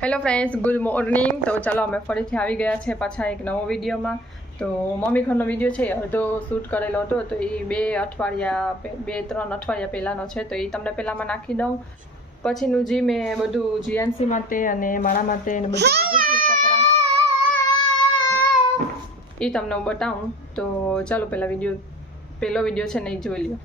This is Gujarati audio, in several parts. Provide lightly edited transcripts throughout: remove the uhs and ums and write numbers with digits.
Hello friends, good morning. તો ચાલો અમે ફરીથી આવી ગયા છે પાછા એક નવો વિડીયોમાં. તો મમ્મી ઘરનો વિડીયો છે અડધો શૂટ કરેલો હતો, તો એ 2-3 અઠવાડિયા પહેલાંનો છે. તો એ તમને પહેલાંમાં નાખી દઉં. પછીનું જી મેં બધું જીએનસી માટે અને મારા માટે ને બધું કપડાં એ તમને હું બતાવું. તો ચાલો પહેલો વિડીયો છે ને એ જોઈ લ્યો.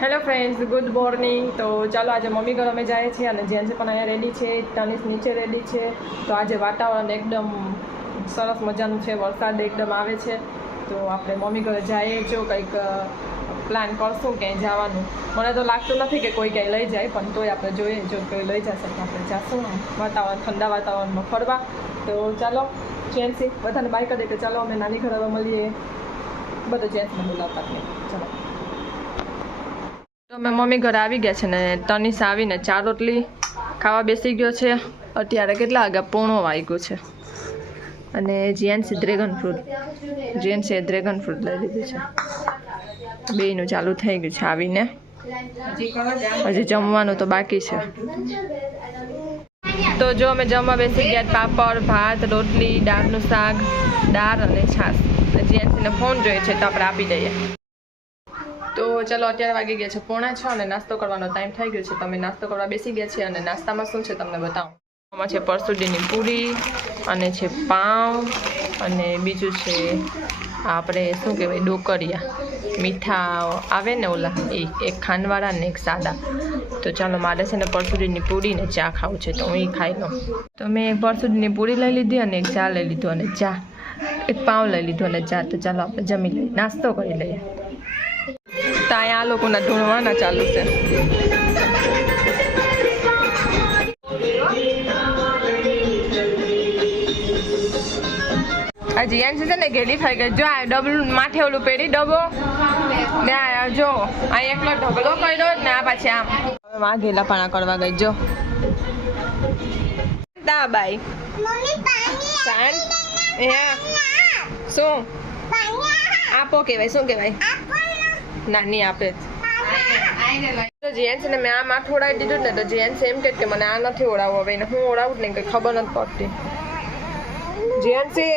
Hello friends, good morning. તો ચાલો આજે મમ્મી ઘર અમે જાય છીએ અને જેન્ટ્સ પણ અહીંયા રેડી છે, તનિષ નીચે રેડી છે. તો આજે વાતાવરણ એકદમ સરસ મજાનું છે, વરસાદ એકદમ આવે છે. તો આપણે મમ્મી ઘરે જઈએ, જો કંઈક પ્લાન કરશું ક્યાંય જવાનું. મને તો લાગતું નથી કે કોઈ ક્યાંય લઈ જાય, પણ તોય આપણે જોઈએ, જો કોઈ લઈ જશે તો આપણે જઈશું વાતાવરણ ઠંડા વાતાવરણમાં ફરવા. તો ચાલો જેન્ટ્સી બધાને બાય કરી દે કે ચાલો અમે નાની ઘરે મળીએ. બધું જેન્ટ્સને બોલાવતા ચાલો. તો અમે મમ્મી ઘરે આવી ગયા છે ને તનિષ આવીને 4 રોટલી ખાવા બેસી ગયો છે. અત્યારે કેટલા વાગ્યા? 1:15 વાગ્યું છે. અને જીએનસી ડ્રેગન ફ્રૂટ લઈ લીધું છે. બેયનું ચાલુ થઈ ગયું છે આવીને. હજી જમવાનું તો બાકી છે. તો જો અમે જમવા બેસી ગયા, પાપડ, ભાત, રોટલી, દાળનું શાક, દાળ અને છાશ. જીએનસીને ફોન જોઈએ છે તો આપણે આપી દઈએ. તો ચાલો અત્યારે વાગી ગયા છે 5:45 અને નાસ્તો કરવાનો ટાઈમ થઈ ગયો છે. તમે નાસ્તો કરવા બેસી ગયા છે અને નાસ્તામાં શું છે તમને બતાવું. આમાં છે પરસુડીની પૂરી અને છે પાઉં અને બીજું છે આપણે શું કહેવાય ડોકરિયા, મીઠા આવે ને ઓલા, એક ખાંડવાળા ને એક સાદા. તો ચાલો મારે છે ને પરસુડીની પૂરી ને ચા ખાવું છે, તો હું એ ખાઈ લઉં. તો મેં એક પરસુડીની પૂરી લઈ લીધી અને એક ચા લઈ લીધું અને ચા, એક પાઉં લઈ લીધું અને ચા. તો ચાલો આપણે જમી લઈએ, નાસ્તો કરી લઈએ. તો અહીંયા આ લોકોના ઢૂંઢવાના ચાલુ છે. આ જીએનસી છે ને ગેલી થઈ ગઈ. જો આ ડબલું માથે ઓલું પેરી ડબો ને આ જો આ એકલો ઢગલો કર્યો ને આ પાછી આમ હવે માં ગેલા પાણા કરવા ગઈ. જો દા બાઈ શું આપો કહેવાય, શું કહેવાય? નાની આપે. જીએનસી ને મેં આ માથું ઓળાવી દીધું ને તો જીએનસી એમ કે મને આ નથી ઓળાવવું. હવે હું ઓળાવું ને કંઈ ખબર નથી પડતી. જીએનસી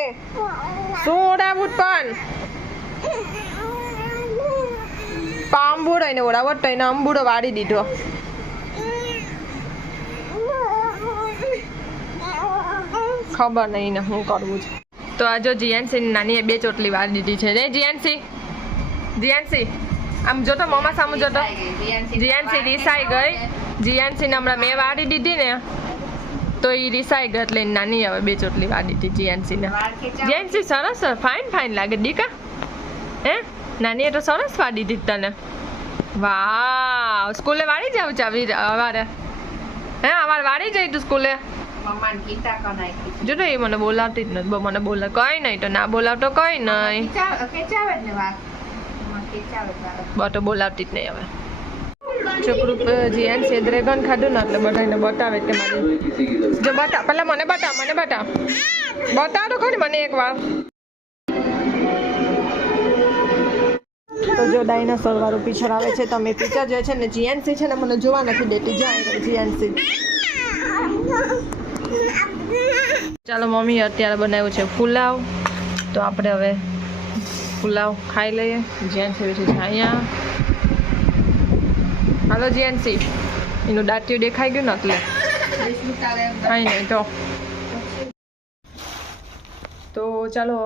શું ઓળાવું? પણ પાંબુડો એને ઓળાવો તો એને અંબુડો વાળી દીધો. ખબર નહીં ને શું કરવું છે. તો આ જો જીએનસી નાનીએ 2 ચોટલી વાળી દીધી છે ને. જીએનસી આમ જોતો મમ્મા સામું જોતો. જીએનસી રીસાઈ ગઈ. જીએનસીને હમણાં મેં વાળી દીધી ને તો એ રીસાઈ ગઈ એટલે નાની હવે 2 ચોટલી વાળી દીધી જીએનસીને. જીએનસી સરસ ફાઇન લાગે દીકા. હે નાનીએ તો સરસ વાળી દીધી તને. વાહ, સ્કૂલે વાળી જાવ ચાવી અવારે? હે અમારે વાળી જઈ તું સ્કૂલે? જો તો એ મને બોલાવતી જ નથી. મને બોલે કઈ નહીં તો ના બોલાવતો કઈ નહીં. બટ બોલાવતી જ નહીં. હવે છોકરું જીએનસી ડ્રેગન ખાધું ને એટલે બધાને બતાવે કે મારી જો બતા પેલા મને બતાવ તો ખરી મને એક વાર. તો જો ડાયનાસોર વાળું પિક્ચર આવે છે, તમે પિક્ચર જોઈએ છે ને જીએનસી છે ને મને જોવા નથી દેતી. જાય જીએનસી. ચાલો મમ્મી અત્યારે બનાવ્યું છે પુલાવ, તો આપણે હવે પુલાવ ખાઈ લઈએ. જીએનસી બેઠી છે અહીંયા. હાલો જીએનસી, એનું દાંતિયું દેખાઈ ગયું ને એટલે કાંઈ નહીં. તો ચાલો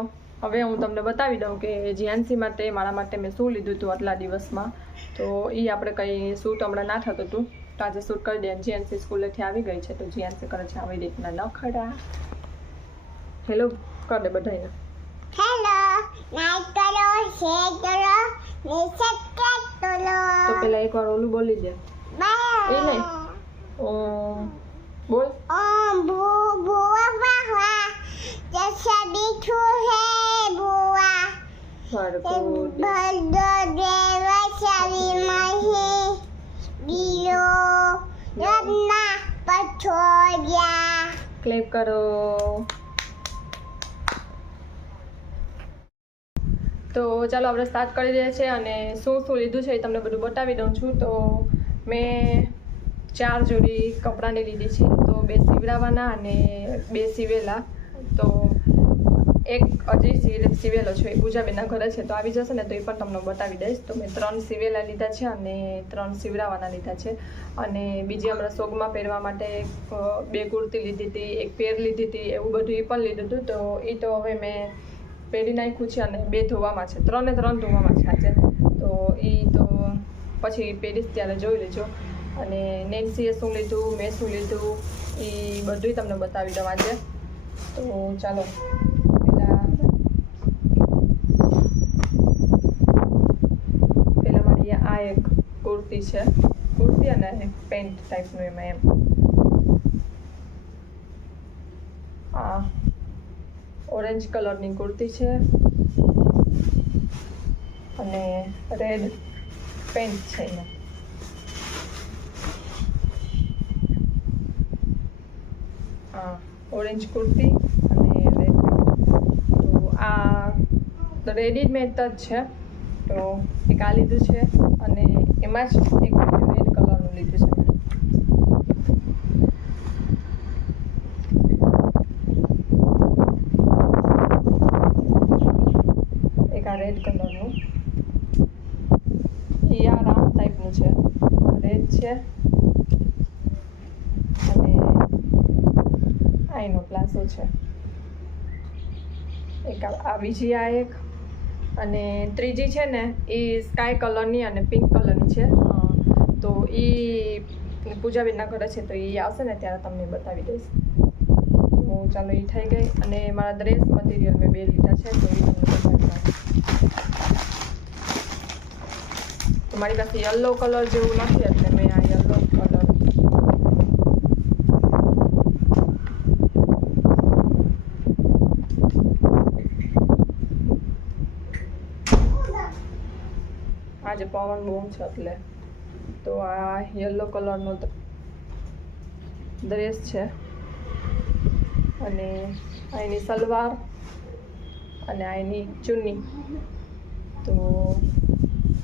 હવે હું તમને બતાવી દઉં કે જીએનસી માટે મારા માટે મેં શું લીધું હતું આટલા દિવસમાં. તો એ આપણે કંઈ શૂટ હમણાં ના થતું હતું તો આજે શૂટ કરી દઈએ. જીએનસી સ્કૂલેથી આવી ગઈ છે તો જીએનસી કરે છે આવી રીતના નખડા. હેલો કર દે બધાને. હેલો, લાઈક કરો, શેર કરો, ને સબસ્ક્રાઇબ કરો. તો પેલા એકવાર ઓલું બોલી દે. એ નહીં બોલ. ઓમ ભૂવા વાહ જૈસા બીઠું હે ભૂવા ભરદો દેવા ચાવી મહી દિયો રત્ના પછોડ્યા. ક્લિક કરો. તો ચાલો આપણે સ્ટાર્ટ કરી રહ્યા છીએ અને શું લીધું છે એ તમને બધું બતાવી દઉં છું. તો મેં 4 જોડી કપડાની લીધી છે, તો 2 સીવડાવવાના અને 2 સીવેલા. તો એક હજી સીવેલો છે, એ પૂજાબેનના ઘરે છે, તો આવી જશે ને તો એ પણ તમને બતાવી દઈશ. તો મેં 3 સીવેલા લીધા છે અને 3 સીવડાવવાના લીધા છે. અને બીજી હમણાં સોગમાં પહેરવા માટે 2 કુર્તી લીધી હતી, 1 પેર લીધી હતી, એવું બધું એ પણ લીધું હતું. તો એ તો હવે મેં પહેરી નાખ્યું છે અને 2 ધોવામાં છે, 3 ને 3 ધોવામાં છે આજે. તો એ તો પછી પહેરીશ ત્યારે જોઈ લેજો. અને નેન્સીએ શું લીધું, મેં શું લીધું, એ બધું તમને બતાવી દઉં આજે. તો ચાલો પહેલાં મારી આ એક કુર્તી છે, કુર્તી અને એક પેન્ટ ટાઈપનું એમાં એમ. આ ઓરેન્જ કલરની કુર્તી છે અને રેડ પેન્ટ છે એમાં. ઓરેન્જ કુર્તી અને રેડ પેન્ટ. તો આ રેડીમેડ જ છે. તો એક આ લીધું છે અને એમાં જ એક રેડ કલરનું લીધું છે મેં. એક આ રેડ કલરનું, એ આ રાઉન્ડ ટાઈપનું છે, રેડ છે અને આઈનો પ્લાઝો છે. એક આ બીજી આ એક, અને ત્રીજી છે ને એ સ્કાય કલરની અને પિંક કલરની છે. તો એ પૂજાબેનના ઘરે છે, તો એ આવશે ને ત્યારે તમને બતાવી દઈશ. તો ચાલો એ થઈ ગઈ. અને મારા ડ્રેસ મટીરિયલ મેં 2 લીધા છે, તો એ તમને બતાવી દઉં. તો મારી પાસે યલો કલર જેવું નથી એટલે મેં આ યલો કલર આજે પવન બહુ છે એટલે. તો આ યલો કલરનો ડ્રેસ છે અને અહીંની સલવાર અને અહીંની ચુન્ની. તો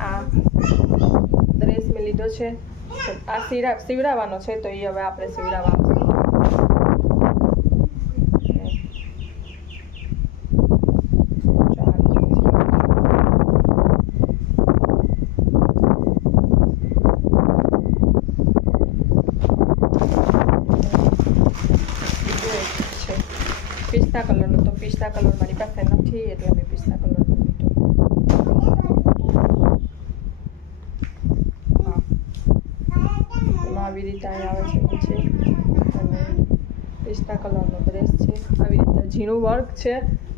આ ડ્રેસ મેં લીધો છે. આ સીવડાવવાનો છે, તો એ હવે આપણે સીવડાવવાનો. પિસ્તા કલરનું, તો પિસ્તા કલર મારી પાસે નથી એટલે મેં પિસ્તા કલરનું લીધું. હા, એમાં આવી રીતે આવે છે પછી. અને પિસ્તા કલરનો ડ્રેસ છે, આવી રીતે ઝીણું વર્ક છે,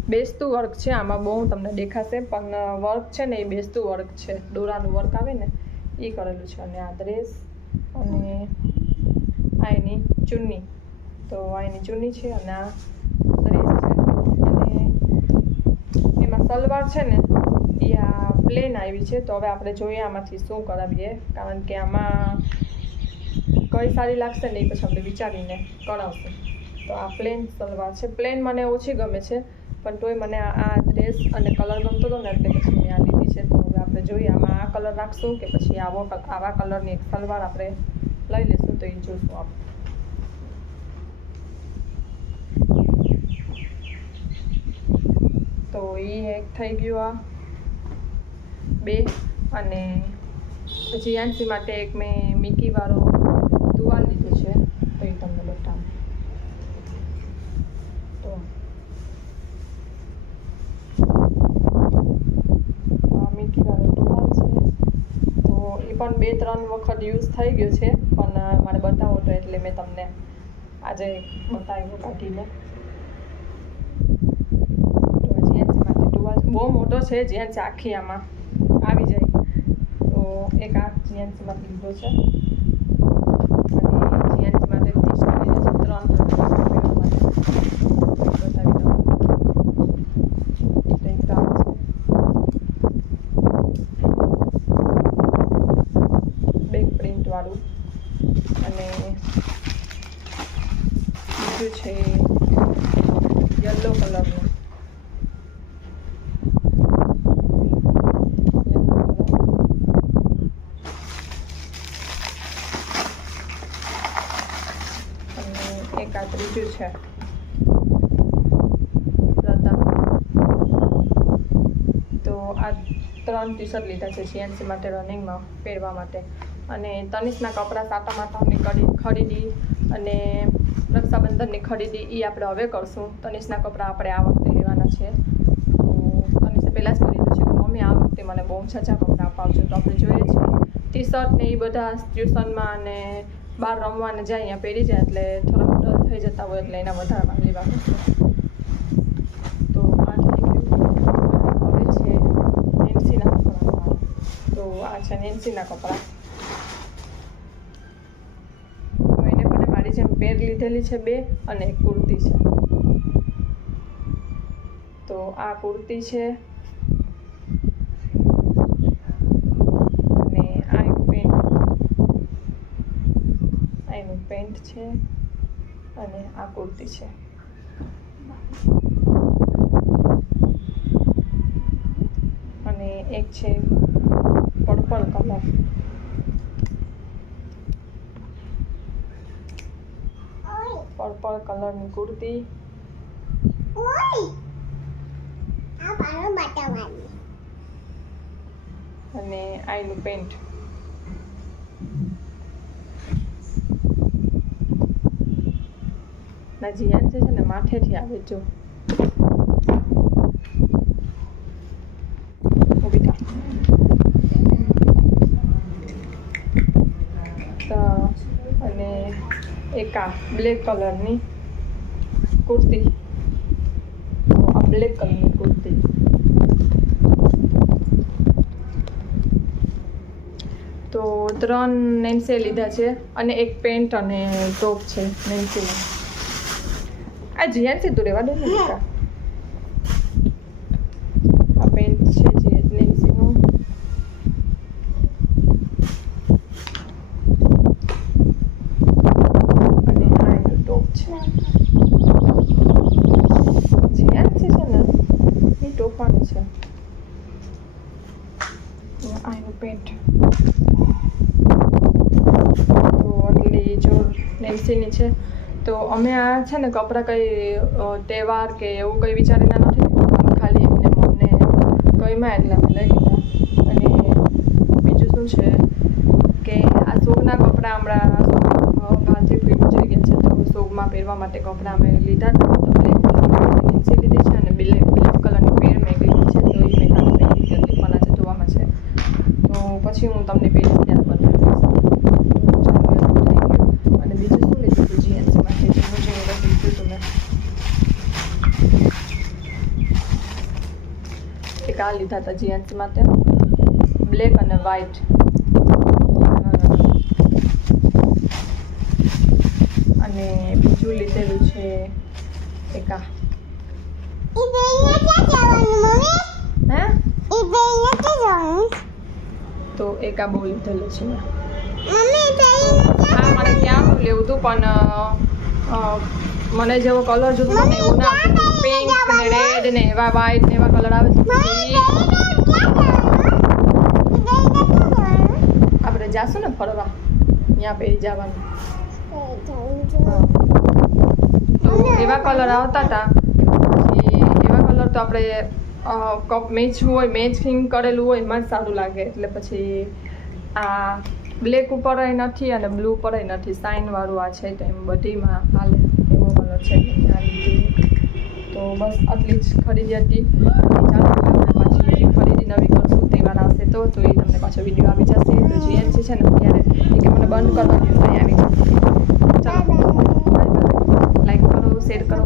બેસતું વર્ક છે. આમાં બહુ તમને દેખાશે પણ વર્ક છે ને એ બેસતું વર્ક છે, દોરાનું વર્ક આવે ને એ કરેલું છે. અને આ ડ્રેસ અને આ એની ચુન્ની, તો આ એની ચુન્ની છે અને આ ડ્રેસ છે. અને એમાં સલવાર છે ને એ આ પ્લેન આવી છે. તો હવે આપણે જોઈએ આમાંથી શું કરાવીએ, કારણ કે આમાં કઈ સારી લાગશે ને એ પછી આપણે વિચારીને કરાવશું. તો આ પ્લેન સલવાર છે, પ્લેન મને ઓછી ગમે છે પણ તોય મને આ ડ્રેસ અને કલર ગમતો હતો ને એટલે પછી મેં આ લીધી છે. તો હવે આપણે જોઈએ આમાં આ કલર રાખશું કે પછી આવા કલરની એક સલવાર આપણે લઈ લઈશું, તો એ જોઈશું આપણે. તો એ એક થઈ ગયું, આ 2. અને જીયાન્સી માટે એક મેં મિકીવાળો ટુવાલ લીધું છે, તો એ તમને બતાવું. તો આ મિકીવાળો ટુવાલ છે. તો એ પણ 2-3 વખત યુઝ થઈ ગયો છે પણ મારે બતાવો તો એટલે મેં તમને આજે બતાવ્યું કાઢીને. બહુ મોટો છે, જેન્ટ્સ આખી આમાં આવી જાય. તો એક આ જેન્ટ્સમાંથી લીધો છે અને જેન્ટ્સ માટે ટી-શર્ટ લીધો છે 3 માટે બતાવી દઉં. એક તો આ છે બેક પ્રિન્ટવાળું અને બીજું છે યલો કલરનું. એક આ ત્રીજું છે રતા. તો આ 3 ટી શર્ટ લીધા છે જીએનસી માટે રનિંગમાં પહેરવા માટે. અને તનિષના કપડાં સાટા માતાની ખરીદી અને રક્ષાબંધનની ખરીદી એ આપણે હવે કરશું. તનિષના કપડાં આપણે આ વખતે લેવાના છે. તો તનિષે પહેલાં જ કીધું છે કે મમ્મી આ વખતે મને બહુ છાછા કપડાં અપાવજો. તો આપણે જોઈએ છીએ ટી શર્ટ ને એ બધા ટ્યુશનમાં અને બહાર રમવાને જાય અહીંયા પહેરી જાય એટલે થોડાક થઈ જતા હોય એટલે એના વધારે લેવા પડશે. તો આ થઈ ગયું. હવે છે નેન્સીના કપડાં. તો આ છે નેન્સીના કપડાં. તો એને પણ મારી જેમ પેર લીધેલી છે 2 અને એક કુર્તી છે. તો આ કુર્તી છે અને આનું પેન્ટ છે અને આ કુર્તી છે. અને એક છે પર્પલ કલર. પર્પલ કલરની કુર્તી અને આનું પેન્ટ. ના જીયાન છે ને માથેથી આવે જો તો અને એક આ બ્લેક કલરની કુર્તી. તો આ બ્લેક કલરની કુર્તી. તો 3 નેન્સીએ લીધા છે અને એક પેન્ટ અને ટોપ છે નેન્સીનું. આ જીયાનસી તું રહેવા દે ને બેટા. આ પેન્ટ છે જે નેન્સીનું. અને આ એનું ટોપ છે. જીયાનસી છે ને એ ટોપાનું છે. આ એનું પેન્ટ. તો આટલી જો નેન્સીની છે. તો અમે આ છે ને કપડાં કંઈ તહેવાર કે એવું કંઈ વિચારીને નથી લીધું, પણ ખાલી એમને મને ગમ્યા એટલે અમે લઈ લીધા. અને બીજું શું છે કે આ શોખના કપડાં હમણાં ભાલજી ગુજરી ગયા છે. તો શોખમાં પહેરવા માટે કપડાં અમે લીધા હતા. તો બ્લેક કલરની નીચે લીધી છે અને બ્લેક કલરની પેર મેં લીધી છે. તો એ મેં ખાલી પહેરી છે, દુકાન આજે ધોવામાં છે. તો પછી હું તમને પહેરીશ ત્યારે બતાવીશ. અને બીજું શું લીધું હતું જીએનસી માટે જેનું જે લીધું હતું મેં એક આ લીધા હતા જીએનસી માટે બ્લેક અને વ્હાઈટ. અને બીજું લીધેલું છે એક આ તો એક આ બહુ લીધેલું છે મેં. હા મારે ત્યાં લેવું હતું પણ મને જેવો કલર જોતો મને એવું ના પિંક ને રેડ ને એવા વ્હાઈટ ને એવા કલર આવે છે. આપણે જાશું ને ફરવા ત્યાં પહેરી જવાનું. તો એવા કલર આવતા હતા. પછી એવા કલર તો આપણે કપ મેચવું હોય મેચિંગ કરેલું હોય એમાં જ સારું લાગે. એટલે પછી આ બ્લેક ઉપર નથી અને બ્લુ ઉપર નથી, સાઇનવાળું આ છે. તો એમ બધીમાં હાલે એવો કલર છે. તો બસ આટલી જ ખરીદી હતી. ચાલો આપણે પાછી બીજી ખરીદી નવી કરશું. તહેવાર આવશે તો એ તમને પાછો વિડીયો આવી જશે. તો જીએનસી છે ને અત્યારે કે મને બંધ કરવાની નહીં આવી જશે. ચાલો બાય બાય. લાઈક કરો, શેર કરો.